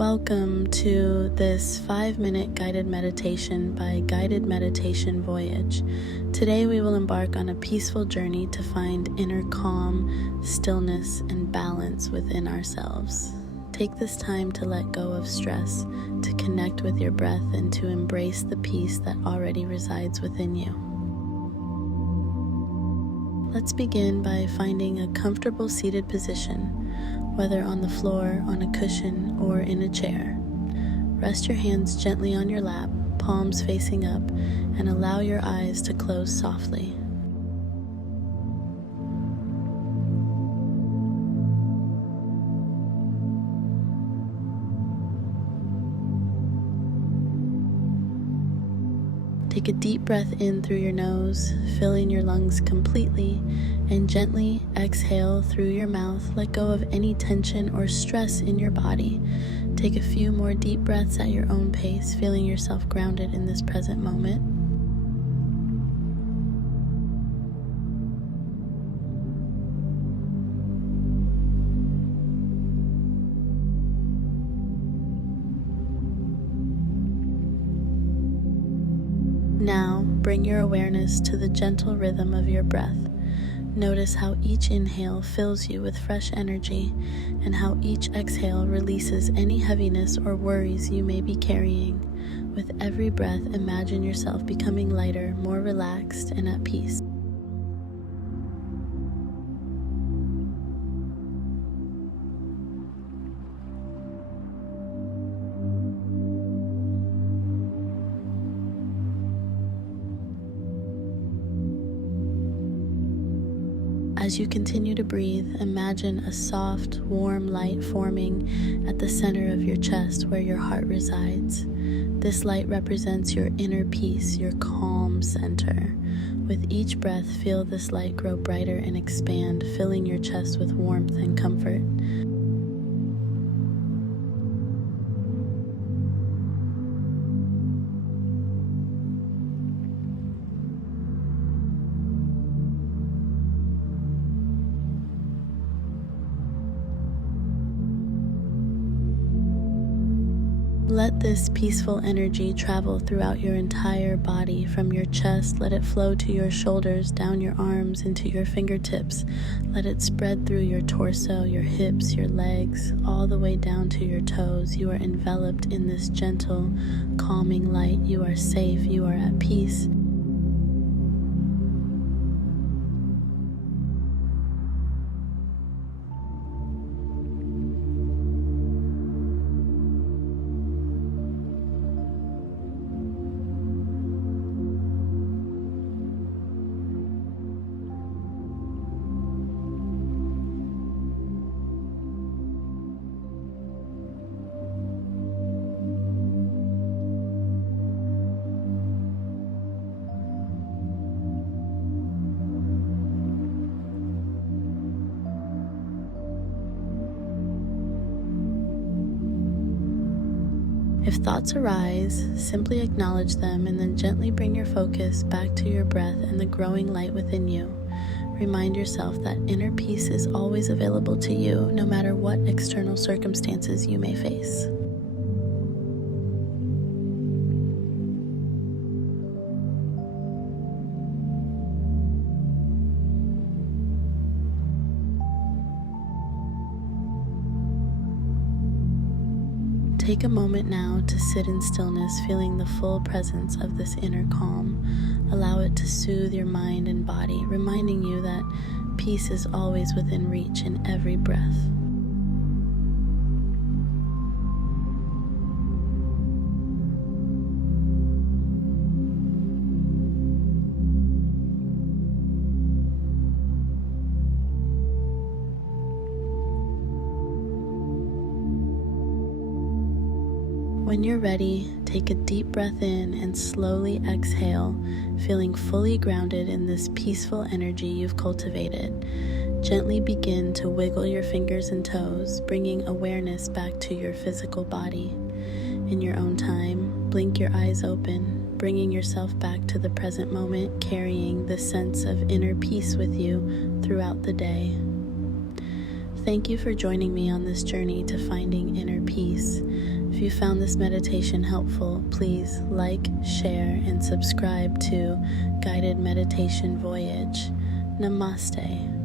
Welcome to this 5-minute guided meditation by Guided Meditation Voyage. Today we will embark on a peaceful journey to find inner calm, stillness, and balance within ourselves. Take this time to let go of stress, to connect with your breath, and to embrace the peace that already resides within you. Let's begin by finding a comfortable seated position, whether on the floor, on a cushion, or in a chair. Rest your hands gently on your lap, palms facing up, and allow your eyes to close softly. Take a deep breath in through your nose, filling your lungs completely, and gently exhale through your mouth. Let go of any tension or stress in your body. Take a few more deep breaths at your own pace, feeling yourself grounded in this present moment. Now, bring your awareness to the gentle rhythm of your breath. Notice how each inhale fills you with fresh energy and how each exhale releases any heaviness or worries you may be carrying. With every breath, imagine yourself becoming lighter, more relaxed, and at peace. As you continue to breathe, imagine a soft, warm light forming at the center of your chest where your heart resides. This light represents your inner peace, your calm center. With each breath, feel this light grow brighter and expand, filling your chest with warmth and comfort. Let this peaceful energy travel throughout your entire body. From your chest, let it flow to your shoulders, down your arms, into your fingertips. Let it spread through your torso, your hips, your legs, all the way down to your toes. You are enveloped in this gentle, calming light. You are safe. You are at peace. If thoughts arise, simply acknowledge them and then gently bring your focus back to your breath and the growing light within you. Remind yourself that inner peace is always available to you, no matter what external circumstances you may face. Take a moment now to sit in stillness, feeling the full presence of this inner calm. Allow it to soothe your mind and body, reminding you that peace is always within reach in every breath. When you're ready, take a deep breath in and slowly exhale, feeling fully grounded in this peaceful energy you've cultivated. Gently begin to wiggle your fingers and toes, bringing awareness back to your physical body. In your own time, blink your eyes open, bringing yourself back to the present moment, carrying the sense of inner peace with you throughout the day. Thank you for joining me on this journey to finding inner peace. If you found this meditation helpful, please like, share, and subscribe to Guided Meditation Voyage. Namaste.